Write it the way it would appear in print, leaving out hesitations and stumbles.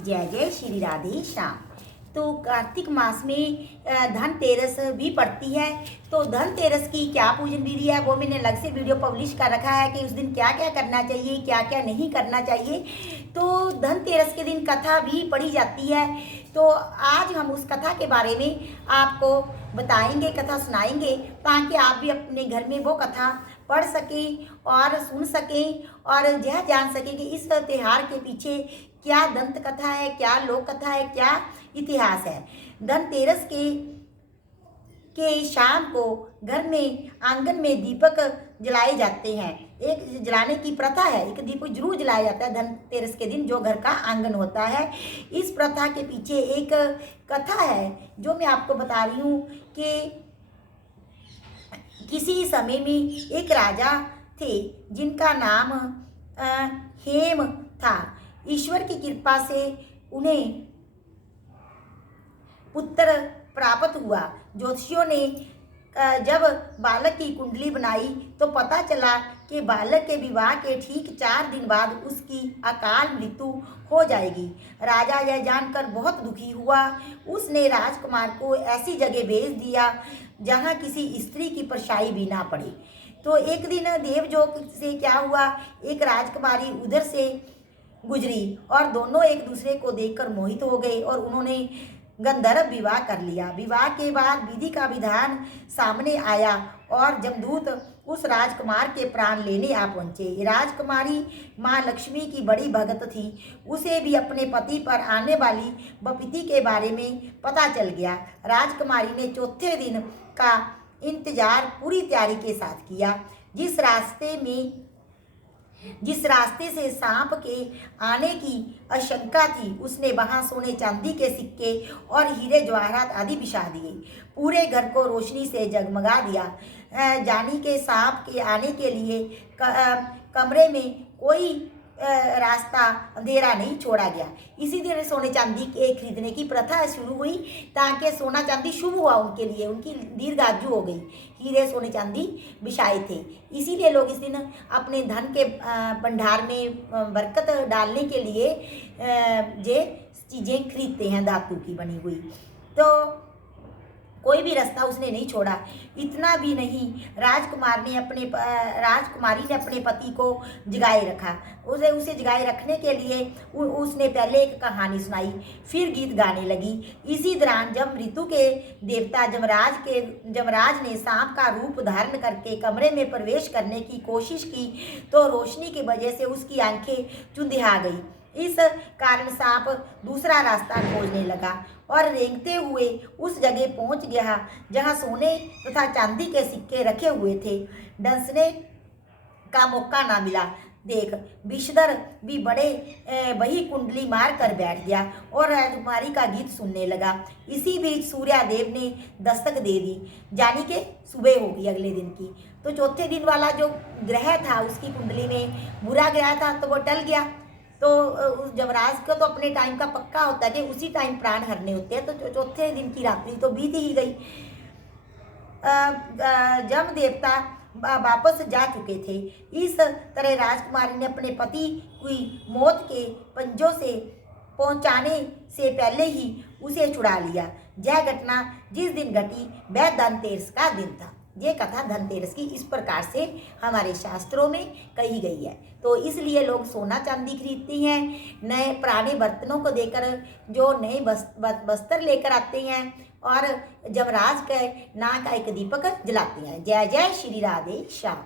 जय जय श्री राधे श्याम। तो कार्तिक मास में धनतेरस भी पड़ती है। तो धनतेरस की क्या पूजन विधि है वो मैंने अलग से वीडियो पब्लिश कर रखा है कि उस दिन क्या क्या करना चाहिए, क्या क्या नहीं करना चाहिए। तो धनतेरस के दिन कथा भी पढ़ी जाती है। तो आज हम उस कथा के बारे में आपको बताएंगे, कथा सुनाएंगे, ताकि आप भी अपने घर में वो कथा पढ़ सकें और सुन सकें और यह जान सकें कि इस त्यौहार के पीछे क्या दंत कथा है, क्या लोक कथा है, क्या इतिहास है। धनतेरस के शाम को घर में आंगन में दीपक जलाए जाते हैं। एक जलाने की प्रथा है, एक दीपक जरूर जलाया जाता है धनतेरस के दिन, जो घर का आंगन होता है। इस प्रथा के पीछे एक कथा है जो मैं आपको बता रही हूँ कि किसी समय में एक राजा थे जिनका नाम हेम था। ईश्वर की कृपा से उन्हें पुत्र प्राप्त हुआ। ज्योतिषियों ने जब बालक की कुंडली बनाई तो पता चला कि बालक के विवाह के ठीक 4 दिन बाद उसकी अकाल मृत्यु हो जाएगी। राजा यह जानकर बहुत दुखी हुआ। उसने राजकुमार को ऐसी जगह भेज दिया जहाँ किसी स्त्री की परछाई भी ना पड़े। तो एक दिन देवलोक से क्या हुआ, एक राजकुमारी उधर से गुजरी और दोनों एक दूसरे को देखकर मोहित हो गए और उन्होंने गंधर्व विवाह कर लिया। विवाह के बाद विधि का विधान सामने आया और जमदूत उस राजकुमार के प्राण लेने आ पहुंचे। राजकुमारी माँ लक्ष्मी की बड़ी भगत थी। उसे भी अपने पति पर आने वाली विपत्ति के बारे में पता चल गया। राजकुमारी ने चौथे दिन का इंतजार पूरी तैयारी के साथ किया। जिस रास्ते से सांप के आने की आशंका थी, उसने वहां सोने चांदी के सिक्के और हीरे जवाहरात आदि बिछा दिए। पूरे घर को रोशनी से जगमगा दिया। जानी के सांप के आने के लिए कमरे में कोई रास्ता अंधेरा नहीं छोड़ा गया। इसी दिन सोने चांदी के खरीदने की प्रथा शुरू हुई ताकि सोना चांदी शुभ हुआ उनके लिए, उनकी दीर्घायु हो गई। हीरे सोने चांदी बिछाए थे, इसीलिए लोग इस दिन अपने धन के भंडार में बरकत डालने के लिए ये चीज़ें खरीदते हैं, धातु की बनी हुई। तो कोई भी रास्ता उसने नहीं छोड़ा। इतना भी नहीं, राजकुमारी ने अपने पति को जगाए रखा। उसे जगाए रखने के लिए उसने पहले एक कहानी सुनाई, फिर गीत गाने लगी। इसी दौरान जब ऋतु के देवता जमराज ने सांप का रूप धारण करके कमरे में प्रवेश करने की कोशिश की तो रोशनी की वजह से उसकी आंखें चुंधिया गई। इस कारण सांप दूसरा रास्ता खोजने लगा और रेंगते हुए उस जगह पहुंच गया जहां सोने तथा चांदी के सिक्के रखे हुए थे। डंसने का मौका ना मिला देख विषधर भी वही कुंडली मार कर बैठ गया और राजकुमारी का गीत सुनने लगा। इसी बीच सूर्यदेव ने दस्तक दे दी, यानी कि सुबह होगी अगले दिन की। तो चौथे दिन वाला जो ग्रह था उसकी कुंडली में बुरा ग्रह था तो वो टल गया। तो उस जमराज को तो अपने टाइम का पक्का होता है कि उसी टाइम प्राण हरने होते हैं। तो चौथे दिन की रात्रि तो बीत ही गई। जम देवता वापस जा चुके थे। इस तरह राजकुमारी ने अपने पति की मौत के पंजों से पहुंचाने से पहले ही उसे छुड़ा लिया। यह घटना जिस दिन घटी वह धनतेरस का दिन था। ये कथा धनतेरस की इस प्रकार से हमारे शास्त्रों में कही गई है। तो इसलिए लोग सोना चांदी खरीदते हैं, नए पुराने बर्तनों को देकर जो नए वस्त्र लेकर आते हैं और जमराज के नाम का एक दीपक जलाते हैं। जय जय श्री राधे श्याम।